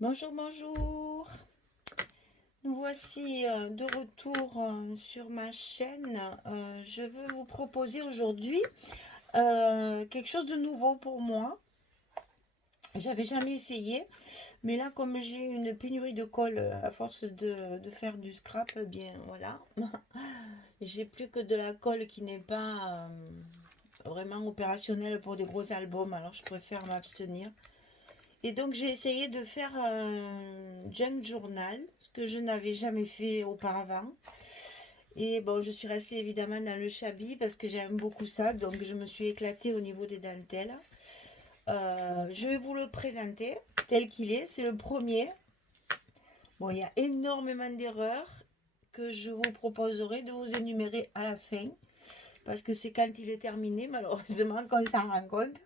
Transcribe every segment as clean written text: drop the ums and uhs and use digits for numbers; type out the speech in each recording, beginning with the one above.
Bonjour, bonjour. Nous voici de retour sur ma chaîne. Je veux vous proposer aujourd'hui quelque chose de nouveau pour moi. J'avais jamais essayé, mais là, comme j'ai une pénurie de colle à force de faire du scrap, eh bien voilà. J'ai plus que de la colle qui n'est pas vraiment opérationnelle pour des gros albums, alors je préfère m'abstenir. Et donc j'ai essayé de faire un junk journal, ce que je n'avais jamais fait auparavant. Et bon, je suis restée évidemment dans le shabby parce que j'aime beaucoup ça, donc je me suis éclatée au niveau des dentelles. Je vais vous le présenter tel qu'il est, c'est le premier. Bon, il y a énormément d'erreurs que je vous proposerai de vous énumérer à la fin, parce que c'est quand il est terminé, malheureusement, qu'on s'en rend compte.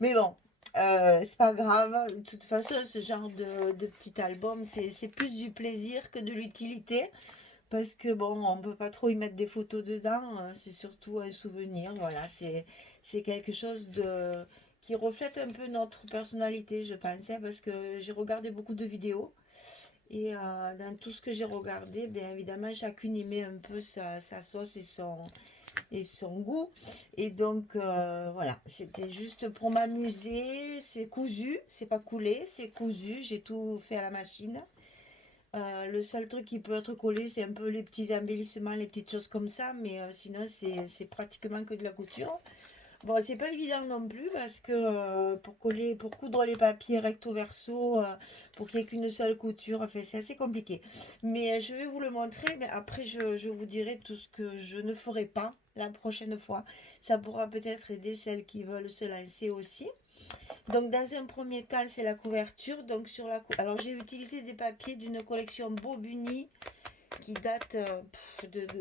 Mais bon, c'est pas grave. De toute façon, ce genre de petit album, c'est plus du plaisir que de l'utilité. Parce que bon, on peut pas trop y mettre des photos dedans. C'est surtout un souvenir. Voilà, c'est quelque chose de qui reflète un peu notre personnalité, je pense, hein, parce que j'ai regardé beaucoup de vidéos. Et dans tout ce que j'ai regardé, bien évidemment, chacune y met un peu sa sauce et son goût. Et donc, voilà, c'était juste pour m'amuser. C'est cousu, c'est pas coulé, c'est cousu. J'ai tout fait à la machine. Le seul truc qui peut être collé, c'est un peu les petits embellissements, les petites choses comme ça. Mais sinon, c'est pratiquement que de la couture. Bon, c'est pas évident non plus parce que pour coller, pour coudre les papiers recto verso, pour qu'il n'y ait qu'une seule couture, enfin, c'est assez compliqué. Mais je vais vous le montrer, mais après je vous dirai tout ce que je ne ferai pas la prochaine fois. Ça pourra peut-être aider celles qui veulent se lancer aussi. Donc dans un premier temps, c'est la couverture. Donc sur alors j'ai utilisé des papiers d'une collection Bobuni qui date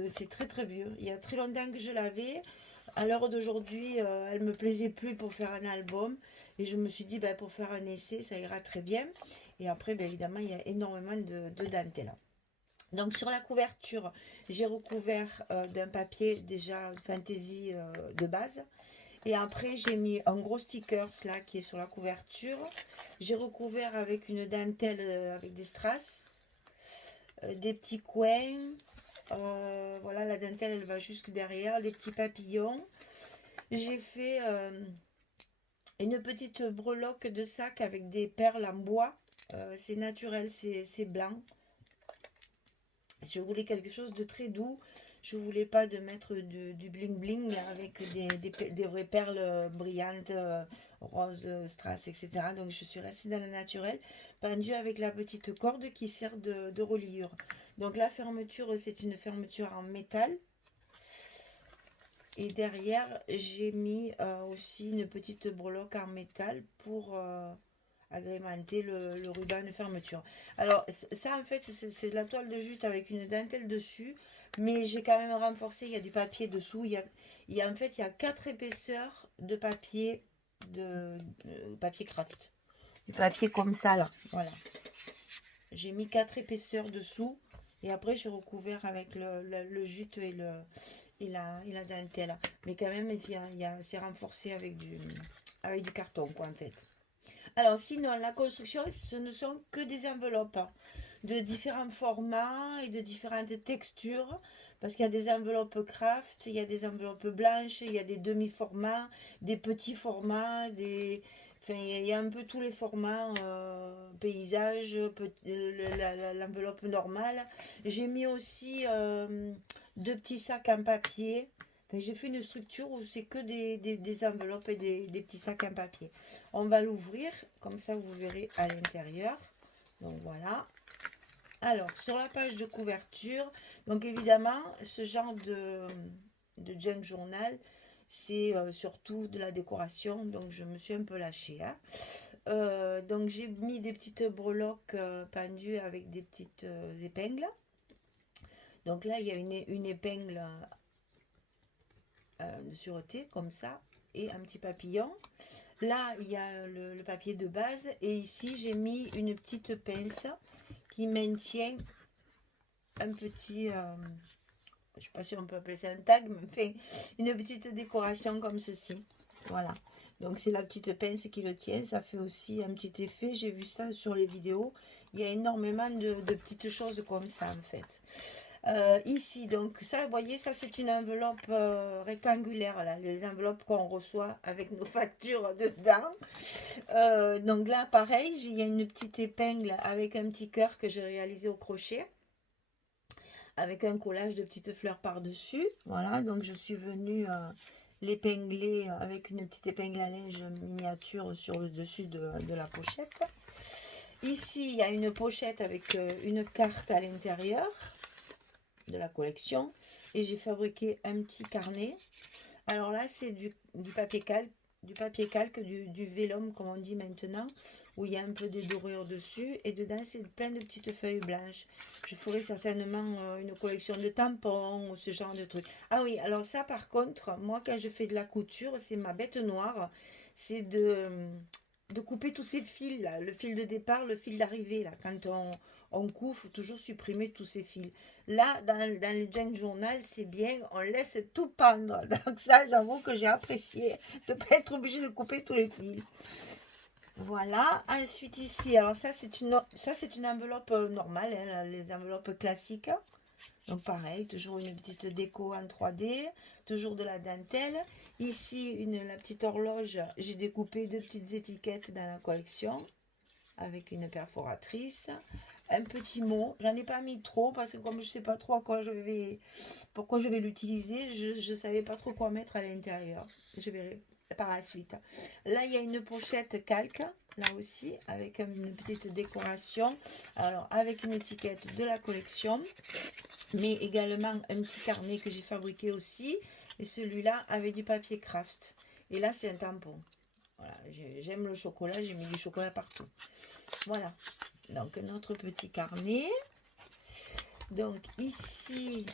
c'est très très vieux. Il y a très longtemps que je l'avais. À l'heure d'aujourd'hui, elle me plaisait plus pour faire un album. Et je me suis dit, ben, pour faire un essai, ça ira très bien. Et après, ben, évidemment, il y a énormément de dentelle. Donc sur la couverture, j'ai recouvert d'un papier déjà Fantasy de base. Et après, j'ai mis un gros stickers là qui est sur la couverture. J'ai recouvert avec une dentelle avec des strass, des petits coins. Voilà, la dentelle elle va jusque derrière, des petits papillons. J'ai fait une petite breloque de sac avec des perles en bois. C'est naturel, c'est blanc. Je voulais quelque chose de très doux. Je voulais pas de mettre du bling bling avec des vraies perles brillantes, roses, strass, etc. Donc je suis restée dans le naturel, pendue avec la petite corde qui sert de reliure. Donc la fermeture, c'est une fermeture en métal. Et derrière, j'ai mis aussi une petite breloque en métal pour agrémenter le ruban de fermeture. Alors, ça, en fait, c'est de la toile de jute avec une dentelle dessus, mais j'ai quand même renforcé. Il y a du papier dessous. En fait, il y a quatre épaisseurs de papier, de papier craft. Du papier comme ça, là. Voilà. J'ai mis quatre épaisseurs dessous. Et après, j'ai recouvert avec le jute et la dentelle. Mais quand même, c'est renforcé avec du carton, quoi, en fait. Alors, sinon, la construction, ce ne sont que des enveloppes de différents formats et de différentes textures. Parce qu'il y a des enveloppes craft, il y a des enveloppes blanches, il y a des demi-formats, des petits formats, enfin, il y a un peu tous les formats, paysage, l'enveloppe normale. J'ai mis aussi deux petits sacs en papier. Enfin, j'ai fait une structure où c'est que des enveloppes et des petits sacs en papier. On va l'ouvrir, comme ça vous verrez à l'intérieur. Donc voilà. Alors, sur la page de couverture, donc évidemment, ce genre de junk journal, c'est surtout de la décoration, donc je me suis un peu lâchée, hein. Donc j'ai mis des petites breloques pendues avec des petites épingles. Donc là, il y a une épingle de sûreté, comme ça, et un petit papillon. Là, il y a le papier de base, et ici, j'ai mis une petite pince qui maintient un petit, je ne sais pas si on peut appeler ça un tag, mais enfin, une petite décoration comme ceci. Voilà. Donc c'est la petite pince qui le tient, ça fait aussi un petit effet. J'ai vu ça sur les vidéos. Il y a énormément de petites choses comme ça en fait. Ici, donc ça, vous voyez, ça c'est une enveloppe rectangulaire, là, les enveloppes qu'on reçoit avec nos factures dedans. Donc là, pareil, il y a une petite épingle avec un petit cœur que j'ai réalisé au crochet, avec un collage de petites fleurs par-dessus. Voilà, donc je suis venue l'épingler avec une petite épingle à linge miniature sur le dessus de la pochette. Ici, il y a une pochette avec une carte à l'intérieur de la collection et j'ai fabriqué un petit carnet. Alors là, c'est du papier calque, du vélum comme on dit maintenant, où il y a un peu de dorure dessus et dedans c'est plein de petites feuilles blanches. Je ferai certainement une collection de tampons ou ce genre de trucs. Ah oui, alors ça par contre, moi quand je fais de la couture, c'est ma bête noire, c'est de couper tous ces fils là, le fil de départ, le fil d'arrivée là, quand on coud, il faut toujours supprimer tous ces fils. Là, dans le junk journal, c'est bien, on laisse tout pendre. Donc ça, j'avoue que j'ai apprécié de ne pas être obligé de couper tous les fils. Voilà. Ensuite ici, alors ça c'est une enveloppe normale, hein, les enveloppes classiques. Donc pareil, toujours une petite déco en 3D, toujours de la dentelle. Ici, la petite horloge, j'ai découpé deux petites étiquettes dans la collection avec une perforatrice. Un petit mot, j'en ai pas mis trop parce que comme je sais pas trop pourquoi je vais l'utiliser, je savais pas trop quoi mettre à l'intérieur. Je verrai par la suite. Là, il y a une pochette calque, là aussi, avec une petite décoration. Alors, avec une étiquette de la collection, mais également un petit carnet que j'ai fabriqué aussi. Et celui-là avec du papier craft. Et là, c'est un tampon. Voilà, j'aime le chocolat, j'ai mis du chocolat partout. Voilà, donc notre petit carnet. Donc ici,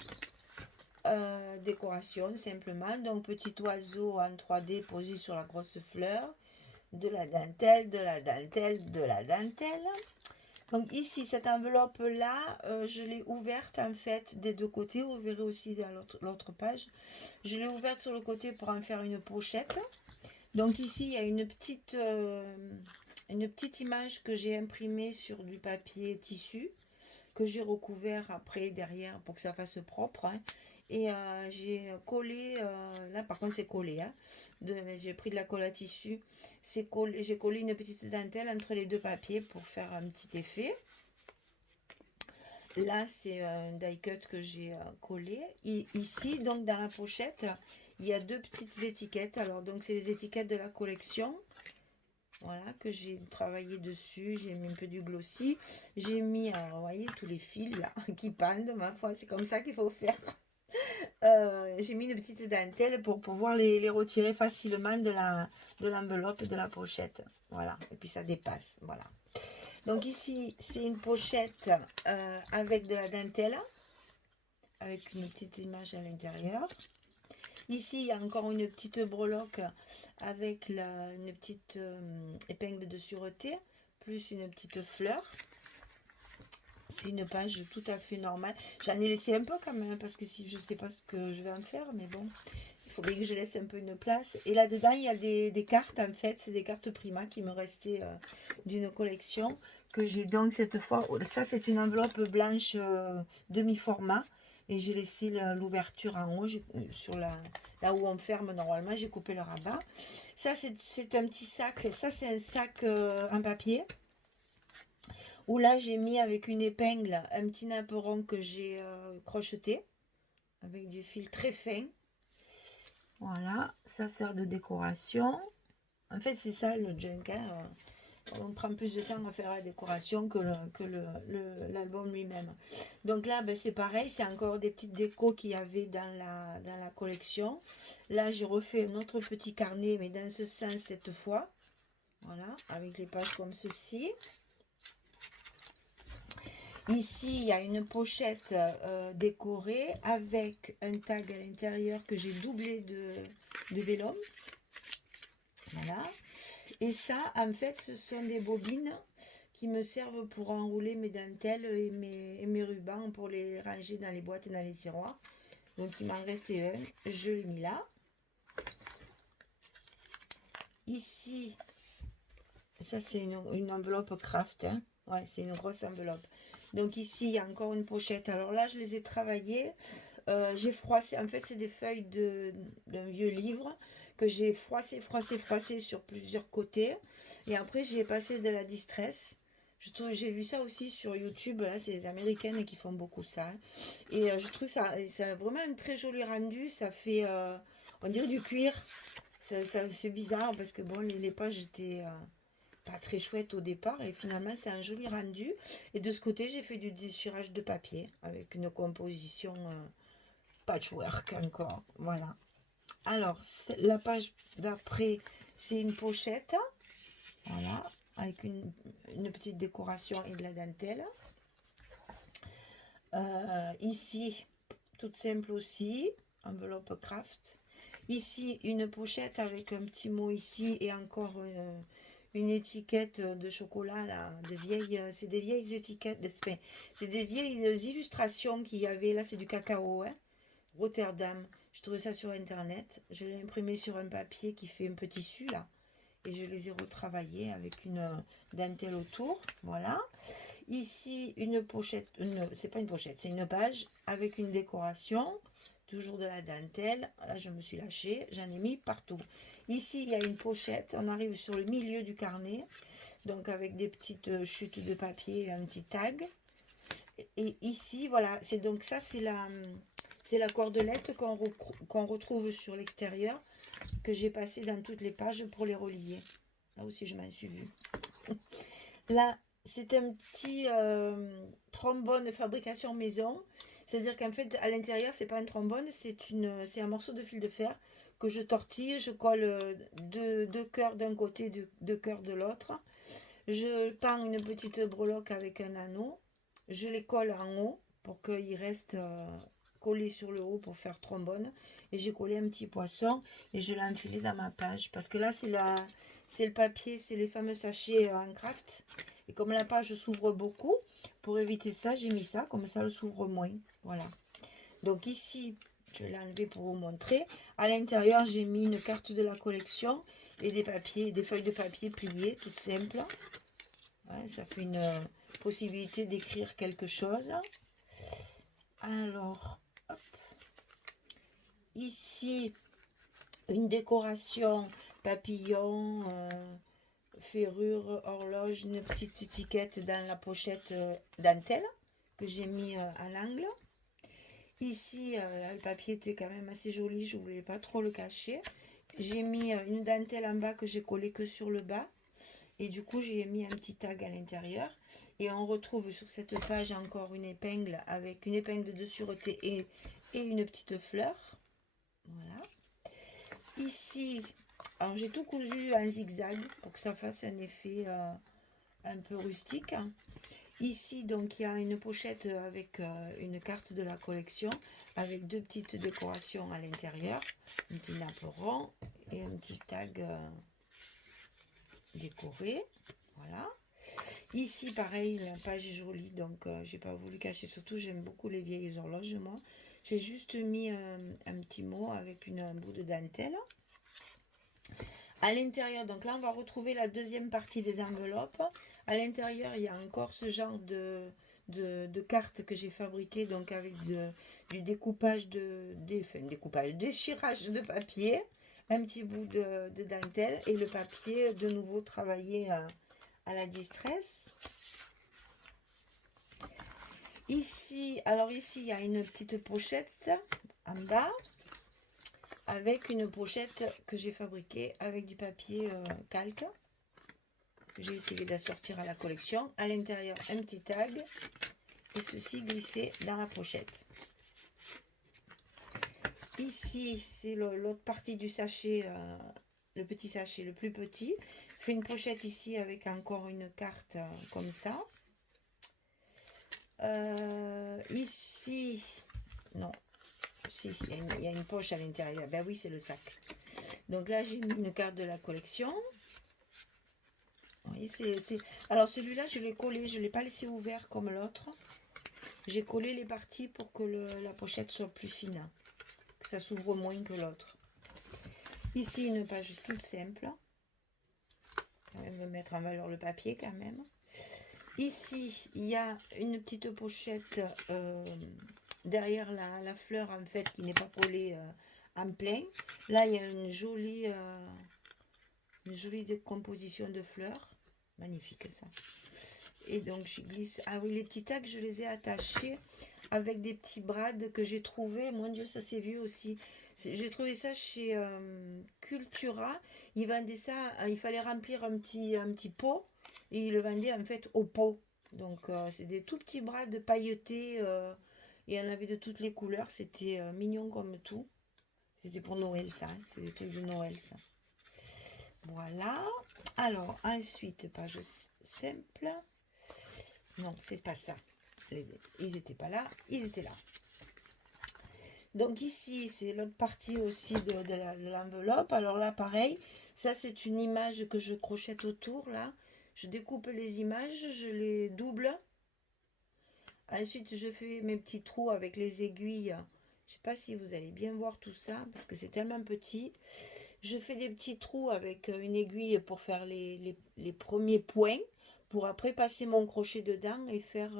décoration simplement. Donc petit oiseau en 3D posé sur la grosse fleur. De la dentelle, de la dentelle, de la dentelle. Donc ici, cette enveloppe-là, je l'ai ouverte en fait des deux côtés. Vous verrez aussi dans l'autre page. Je l'ai ouverte sur le côté pour en faire une pochette. Donc ici, il y a une petite image que j'ai imprimée sur du papier tissu, que j'ai recouvert après derrière pour que ça fasse propre. Hein. Et j'ai collé, là par contre c'est collé, hein, j'ai pris de la colle à tissu, j'ai collé une petite dentelle entre les deux papiers pour faire un petit effet. Là c'est un die cut que j'ai collé. Ici donc dans la pochette, il y a deux petites étiquettes. Alors donc c'est les étiquettes de la collection. Voilà, que j'ai travaillé dessus, j'ai mis un peu du glossy, j'ai mis, alors, vous voyez, tous les fils là, qui pendent, ma foi, c'est comme ça qu'il faut faire. J'ai mis une petite dentelle pour pouvoir les retirer facilement de l'enveloppe et de la pochette. Voilà, et puis ça dépasse, voilà. Donc ici, c'est une pochette avec de la dentelle, avec une petite image à l'intérieur. Ici, il y a encore une petite breloque avec une petite épingle de sûreté, plus une petite fleur. C'est une page tout à fait normale. J'en ai laissé un peu quand même, parce que si je ne sais pas ce que je vais en faire, mais bon, il faudrait que je laisse un peu une place. Et là-dedans, il y a des cartes, en fait, c'est des cartes Prima qui me restaient d'une collection, que j'ai donc cette fois, ça c'est une enveloppe blanche demi-format, et j'ai laissé l'ouverture en haut, là où on ferme normalement, j'ai coupé le rabat. Ça c'est un petit sac, ça c'est un sac en papier, où là j'ai mis avec une épingle un petit napperon que j'ai crocheté avec du fil très fin. Voilà, ça sert de décoration. En fait c'est ça le junk, hein. On prend plus de temps à faire la décoration que l'album lui-même. Donc là ben, c'est pareil, c'est encore des petites décos qu'il y avait dans la collection. Là j'ai refait un autre petit carnet, mais dans ce sens cette fois. Voilà, avec les pages comme ceci. Ici, il y a une pochette décorée avec un tag à l'intérieur que j'ai doublé de vélum. Voilà. Et ça, en fait, ce sont des bobines qui me servent pour enrouler mes dentelles et mes rubans pour les ranger dans les boîtes et dans les tiroirs. Donc, il m'en restait un. Je l'ai mis là. Ici, ça c'est une enveloppe craft, hein. Ouais, c'est une grosse enveloppe. Donc ici, il y a encore une pochette. Alors là, je les ai travaillées. J'ai froissé. En fait, c'est des feuilles d'un vieux livre que j'ai froissé sur plusieurs côtés. Et après, j'ai passé de la distress. J'ai vu ça aussi sur YouTube. Là, c'est les Américaines qui font beaucoup ça. Et je trouve ça a vraiment un très joli rendu. Ça fait, on dirait du cuir. C'est bizarre parce que bon, les pages étaient pas très chouettes au départ. Et finalement, c'est un joli rendu. Et de ce côté, j'ai fait du déchirage de papier avec une composition patchwork encore. Voilà. Alors, la page d'après, c'est une pochette. Voilà. Avec une petite décoration et de la dentelle. Ici, toute simple aussi. Enveloppe craft. Ici, une pochette avec un petit mot ici et encore une étiquette de chocolat là, c'est des vieilles étiquettes, c'est des vieilles illustrations qu'il y avait là, c'est du cacao, hein, Rotterdam. Je trouvais ça sur internet, je l'ai imprimé sur un papier qui fait un peu tissu là, et je les ai retravaillés avec une dentelle autour, voilà. Ici, une pochette, c'est pas une pochette, c'est une page avec une décoration. Toujours de la dentelle. Là, je me suis lâchée. J'en ai mis partout. Ici, il y a une pochette. On arrive sur le milieu du carnet. Donc, avec des petites chutes de papier et un petit tag. Et ici, voilà. Donc, ça, c'est la cordelette qu'on retrouve sur l'extérieur. Que j'ai passé dans toutes les pages pour les relier. Là aussi, je m'en suis vue. Là, c'est un petit trombone de fabrication maison. C'est-à-dire qu'en fait, à l'intérieur, c'est pas un trombone, c'est un morceau de fil de fer que je tortille, je colle deux cœurs d'un côté, deux cœurs de l'autre. Je pends une petite breloque avec un anneau. Je les colle en haut pour qu'ils restent collés sur le haut pour faire trombone. Et j'ai collé un petit poisson et je l'ai enfilé dans ma page. Parce que là, c'est le papier, c'est les fameux sachets en craft. Et comme la page s'ouvre beaucoup, pour éviter ça, j'ai mis ça, comme ça elle s'ouvre moins. Voilà. Donc ici, je l'ai enlevé pour vous montrer. À l'intérieur, j'ai mis une carte de la collection et des papiers, des feuilles de papier pliées, toutes simples. Ouais, ça fait une possibilité d'écrire quelque chose. Alors, hop. Ici, une décoration papillon, ferrure, horloge, une petite étiquette dans la pochette dentelle que j'ai mis à l'angle. Ici, le papier était quand même assez joli, je ne voulais pas trop le cacher. J'ai mis une dentelle en bas que j'ai collée que sur le bas. Et du coup, j'ai mis un petit tag à l'intérieur. Et on retrouve sur cette page encore une épingle avec une épingle de sûreté et une petite fleur. Voilà. Ici, alors j'ai tout cousu en zigzag pour que ça fasse un effet un peu rustique. Ici, donc, il y a une pochette avec une carte de la collection avec deux petites décorations à l'intérieur. Un petit napperon et un petit tag décoré. Voilà. Ici, pareil, la page est jolie, donc j'ai pas voulu cacher. Surtout, j'aime beaucoup les vieilles horloges, moi. J'ai juste mis un petit mot avec un bout de dentelle. À l'intérieur, donc là, on va retrouver la deuxième partie des enveloppes. À l'intérieur, il y a encore ce genre de cartes que j'ai fabriquées, donc avec du découpage déchirage de papier, un petit bout de dentelle et le papier de nouveau travaillé à la distress. Ici, il y a une petite pochette en bas avec une pochette que j'ai fabriquée avec du papier calque. J'ai essayé d'assortir à la collection. À l'intérieur, un petit tag et ceci glissé dans la pochette. Ici, c'est l'autre partie du sachet, le petit sachet, le plus petit. Je fais une pochette ici avec encore une carte comme ça. Ici, non, si, il y a une poche à l'intérieur. Ben oui, c'est le sac. Donc là, j'ai mis une carte de la collection. Vous voyez, alors celui-là, je l'ai collé, je ne l'ai pas laissé ouvert comme l'autre. J'ai collé les parties pour que la pochette soit plus fine, que ça s'ouvre moins que l'autre. Ici, une page toute simple. quand même mettre en valeur le papier quand même. Ici, il y a une petite pochette derrière la fleur en fait qui n'est pas collée en plein. Là, il y a une jolie composition de fleurs. Magnifique ça. Et donc, je glisse. Ah oui, les petits tacs, je les ai attachés avec des petits brades que j'ai trouvé. Mon Dieu, ça c'est vieux aussi. J'ai trouvé ça chez Cultura. Ils vendaient ça, il fallait remplir un petit pot et ils le vendaient en fait au pot. Donc, c'est des tout petits brades pailletés. Il y en avait de toutes les couleurs. C'était mignon comme tout. C'était pour Noël ça. Hein. C'est des trucs de Noël ça. Voilà. Alors, ensuite, page simple. Non, c'est pas ça. Ils n'étaient pas là, ils étaient là. Donc ici, c'est l'autre partie aussi de l'enveloppe. Alors là, pareil, ça c'est une image que je crochette autour, là. Je découpe les images, je les double. Ensuite, je fais mes petits trous avec les aiguilles. Je ne sais pas si vous allez bien voir tout ça, parce que c'est tellement petit. Je fais des petits trous avec une aiguille pour faire les premiers points, pour après passer mon crochet dedans et faire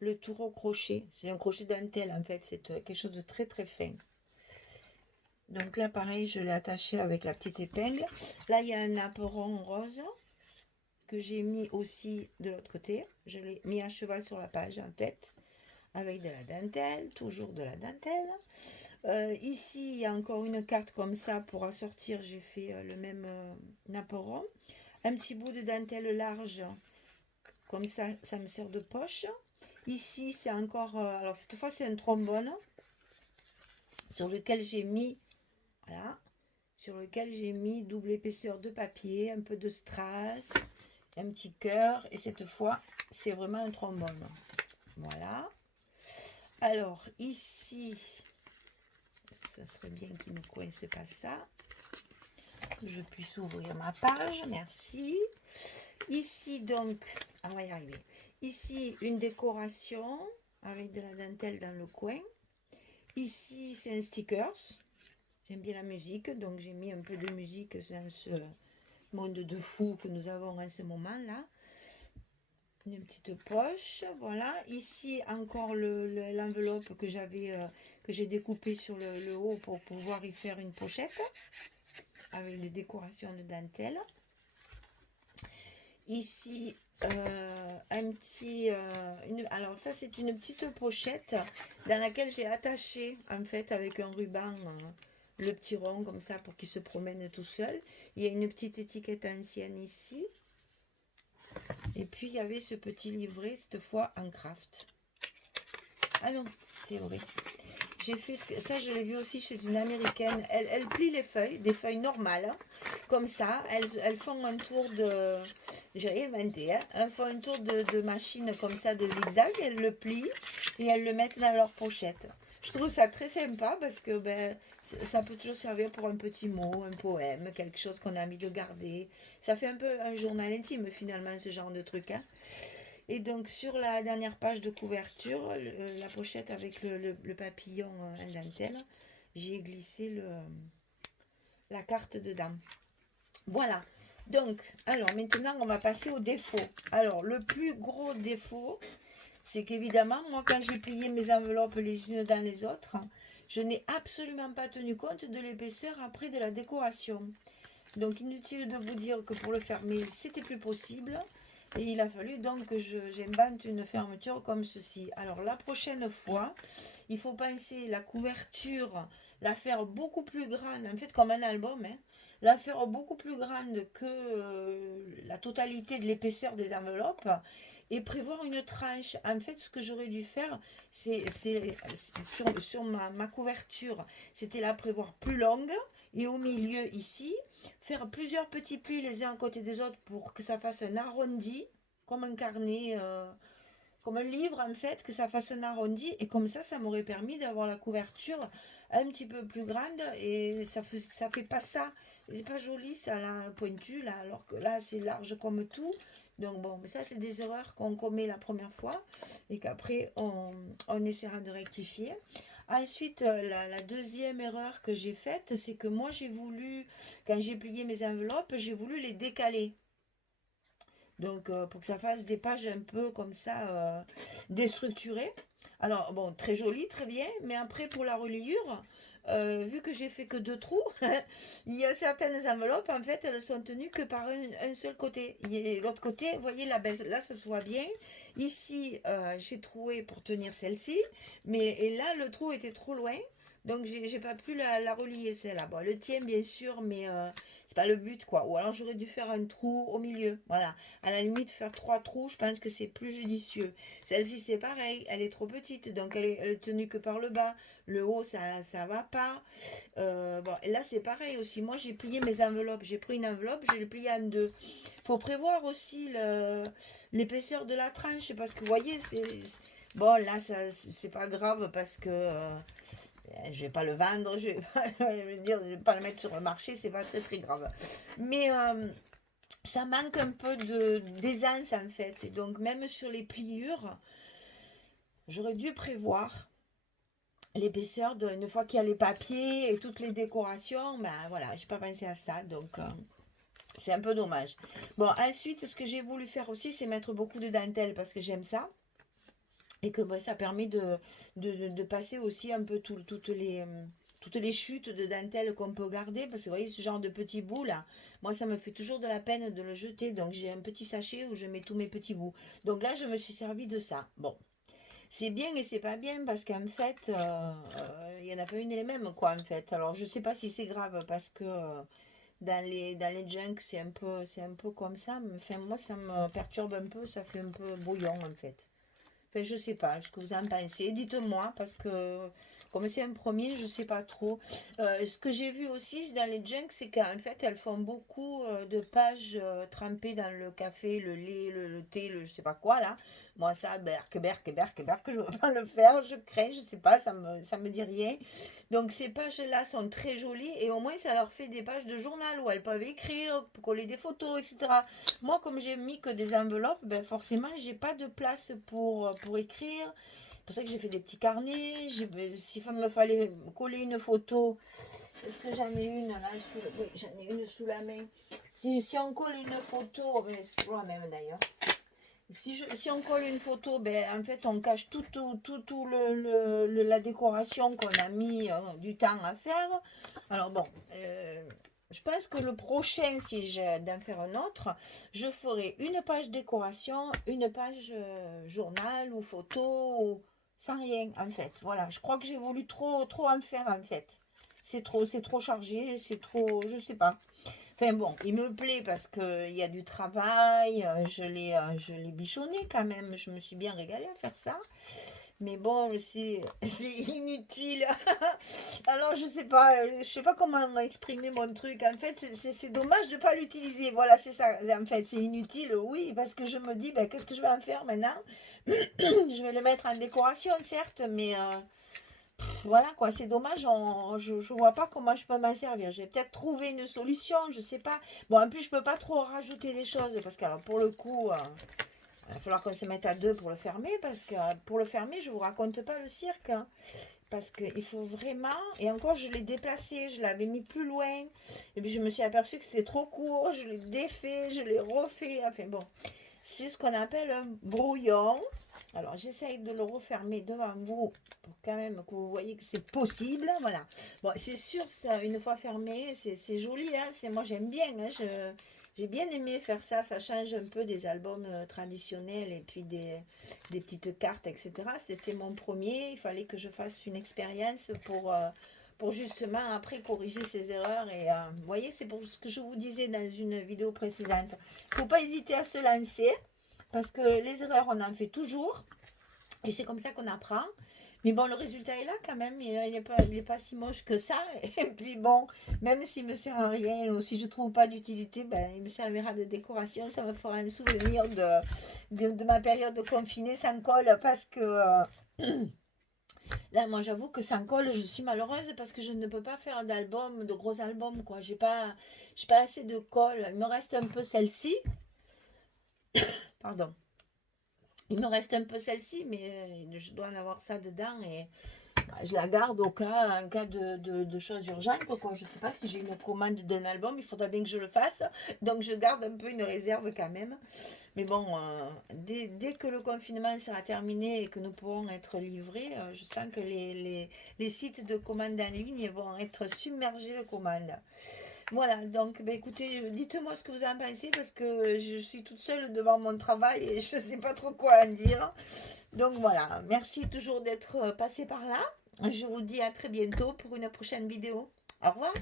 le tour au crochet. C'est un crochet dentelle en fait, c'est quelque chose de très très fin. Donc là pareil, je l'ai attaché avec la petite épingle. Là il y a un apron rose que j'ai mis aussi de l'autre côté. Je l'ai mis à cheval sur la page en tête avec de la dentelle, toujours de la dentelle. Ici il y a encore une carte comme ça pour assortir, j'ai fait le même naperon. Un petit bout de dentelle large, comme ça, ça me sert de poche. Ici, c'est encore... alors, cette fois, c'est un trombone sur lequel j'ai mis... Voilà. Sur lequel j'ai mis double épaisseur de papier, un peu de strass, un petit cœur. Et cette fois, c'est vraiment un trombone. Voilà. Alors, ici... Ça serait bien qu'il ne me coince pas ça. Que je puisse ouvrir ma page. Merci. Ici, donc... on va y arriver. Ici, une décoration avec de la dentelle dans le coin. Ici, c'est un stickers. J'aime bien la musique, donc j'ai mis un peu de musique dans ce monde de fou que nous avons en ce moment-là. Une petite poche, voilà. Ici, encore l'enveloppe que j'avais, que j'ai découpée sur le haut pour pouvoir y faire une pochette avec des décorations de dentelle. Ici, un petit... alors ça, c'est une petite pochette dans laquelle j'ai attaché, en fait, avec un ruban, le petit rond comme ça pour qu'il se promène tout seul. Il y a une petite étiquette ancienne ici. Et puis, il y avait ce petit livret, cette fois en craft. Ah non, c'est vrai. J'ai fait ça, je l'ai vu aussi chez une américaine. Elle plie les feuilles, des feuilles normales, hein, comme ça. Elles font un tour de... J'ai rien inventé, hein. Elles font un tour de machine comme ça, de zigzag. Elles le plient et elles le mettent dans leur pochette. Je trouve ça très sympa parce que ben, ça peut toujours servir pour un petit mot, un poème, quelque chose qu'on a envie de garder. Ça fait un peu un journal intime finalement, ce genre de truc, hein. Et donc sur la dernière page de couverture, la pochette avec le papillon en dentelle, j'ai glissé la carte dedans. Voilà. Donc, alors maintenant on va passer aux défauts. Alors le plus gros défaut, c'est qu'évidemment, moi quand j'ai plié mes enveloppes les unes dans les autres, je n'ai absolument pas tenu compte de l'épaisseur après de la décoration. Donc inutile de vous dire que pour le fermer, c'était plus possible. Et il a fallu donc que j'invente une fermeture comme ceci. Alors la prochaine fois, il faut penser la couverture, la faire beaucoup plus grande, en fait comme un album, hein, la faire beaucoup plus grande que la totalité de l'épaisseur des enveloppes et prévoir une tranche. En fait, ce que j'aurais dû faire, c'est sur ma couverture, c'était la prévoir plus longue. Et au milieu ici, faire plusieurs petits plis les uns à côté des autres pour que ça fasse un arrondi, comme un carnet, comme un livre en fait, que ça fasse un arrondi. Et comme ça m'aurait permis d'avoir la couverture un petit peu plus grande. Et ça fait pas ça. C'est pas joli ça là, pointu là, alors que là c'est large comme tout. Donc bon, mais ça c'est des erreurs qu'on commet la première fois et qu'après on essaiera de rectifier. Ensuite, la deuxième erreur que j'ai faite, c'est que moi j'ai voulu, quand j'ai plié mes enveloppes, j'ai voulu les décaler. Donc, pour que ça fasse des pages un peu comme ça, déstructurées. Alors, bon, très joli, très bien. Mais après, pour la reliure, vu que j'ai fait que deux trous, il y a certaines enveloppes, en fait, elles sont tenues que par un seul côté. Et l'autre côté, vous voyez, là, ça se voit bien. Ici, j'ai troué pour tenir celle-ci. Et là, le trou était trop loin. Donc, j'ai pas pu la relier, celle-là. Bon, elle tient, bien sûr, mais c'est pas le but, quoi. Ou alors, j'aurais dû faire un trou au milieu. Voilà. À la limite, faire trois trous, je pense que c'est plus judicieux. Celle-ci, c'est pareil. Elle est trop petite. Donc, elle est tenue que par le bas. Le haut, ça va pas. Bon, et là, c'est pareil aussi. Moi, j'ai plié mes enveloppes. J'ai pris une enveloppe, je l'ai pliée en deux. Faut prévoir aussi l'épaisseur de la tranche. Parce que, vous voyez, bon, là, ça, c'est pas grave parce que je vais pas le vendre. Je veux dire, je vais pas le mettre sur le marché. C'est pas très, très grave. Mais ça manque un peu d'aisance, en fait. Et donc, même sur les pliures, j'aurais dû prévoir l'épaisseur une fois qu'il y a les papiers et toutes les décorations. Ben voilà, j'ai pas pensé à ça, donc c'est un peu dommage. Bon, ensuite, ce que j'ai voulu faire aussi, c'est mettre beaucoup de dentelle parce que j'aime ça et que ben, ça permet de passer aussi un peu toutes les chutes de dentelle qu'on peut garder, parce que vous voyez ce genre de petits bouts là, moi ça me fait toujours de la peine de le jeter, donc j'ai un petit sachet où je mets tous mes petits bouts. Donc là je me suis servi de ça. Bon, c'est bien et c'est pas bien parce qu'en fait, il y en a pas une et les mêmes, quoi, en fait. Alors, je sais pas si c'est grave parce que dans les junks, c'est un peu comme ça. Mais enfin, moi, ça me perturbe un peu, ça fait un peu brouillon, en fait. Enfin, je sais pas ce que vous en pensez. Dites-moi, parce que comme c'est un premier, je sais pas trop. Ce que j'ai vu aussi dans les junks, c'est qu'en fait, elles font beaucoup de pages trempées dans le café, le lait, le thé, je sais pas quoi là. Moi, ça, berk, je veux pas le faire, je crains, je sais pas, ça me dit rien. Donc, ces pages-là sont très jolies et au moins, ça leur fait des pages de journal où elles peuvent écrire, coller des photos, etc. Moi, comme j'ai mis que des enveloppes, ben forcément, j'ai pas de place pour écrire. C'est pour ça que j'ai fait des petits carnets. S'il me fallait coller une photo, est-ce que j'en ai une là oui, j'en ai une sous la main. Si on colle une photo, ben, c'est toujours la même d'ailleurs. Si on colle une photo, ben, en fait, on cache tout la décoration qu'on a mis du temps à faire. Alors bon, je pense que le prochain, si j'ai d'en faire un autre, je ferai une page décoration, une page journal ou photo, sans rien, en fait. Voilà, je crois que j'ai voulu trop en faire, en fait. C'est trop chargé, c'est trop, je sais pas. Enfin bon, il me plaît parce qu'il y a du travail, je l'ai bichonné quand même, je me suis bien régalée à faire ça. Mais bon, c'est inutile. Alors je sais pas comment exprimer mon truc. En fait, c'est dommage de ne pas l'utiliser. Voilà, c'est ça. En fait, c'est inutile, oui, parce que je me dis, ben, qu'est-ce que je vais en faire maintenant? Je vais le mettre en décoration, certes, mais voilà quoi, c'est dommage, je vois pas comment je peux m'en servir. J'ai peut-être trouvé une solution, je sais pas. Bon, en plus, je peux pas trop rajouter des choses parce que alors, pour le coup, il va falloir qu'on se mette à deux pour le fermer parce que pour le fermer, je vous raconte pas le cirque, hein, parce qu'il faut vraiment. Et encore, je l'ai déplacé, je l'avais mis plus loin. Et puis, je me suis aperçue que c'était trop court, je l'ai défait, je l'ai refait. Enfin bon, c'est ce qu'on appelle un brouillon. Alors, j'essaye de le refermer devant vous pour quand même que vous voyez que c'est possible. Voilà. Bon, c'est sûr, ça, une fois fermé, c'est joli. Hein, moi, j'aime bien. Hein, j'ai bien aimé faire ça. Ça change un peu des albums traditionnels et puis des petites cartes, etc. C'était mon premier. Il fallait que je fasse une expérience pour justement après corriger ces erreurs. Et vous voyez, c'est pour ce que je vous disais dans une vidéo précédente. Il ne faut pas hésiter à se lancer. Parce que les erreurs, on en fait toujours. Et c'est comme ça qu'on apprend. Mais bon, le résultat est là quand même. Il est pas si moche que ça. Et puis bon, même s'il me sert à rien ou si je trouve pas d'utilité, ben, il me servira de décoration. Ça me fera un souvenir de ma période de confinée sans colle. Parce que là, moi, j'avoue que sans colle, je suis malheureuse parce que je ne peux pas faire d'album, de gros albums, quoi. J'ai pas assez de colle. Il me reste un peu celle-ci. Pardon. Il me reste un peu celle-ci, mais je dois en avoir ça dedans. Et Je la garde au cas, en cas de choses urgentes, quoi. Je sais pas si j'ai une commande d'un album, il faudra bien que je le fasse. Donc je garde un peu une réserve quand même. Mais bon, dès que le confinement sera terminé et que nous pourrons être livrés, je sens que les sites de commandes en ligne vont être submergés de commandes. Voilà, donc bah, écoutez, dites-moi ce que vous en pensez parce que je suis toute seule devant mon travail et je ne sais pas trop quoi en dire. Donc voilà, merci toujours d'être passé par là. Je vous dis à très bientôt pour une prochaine vidéo. Au revoir.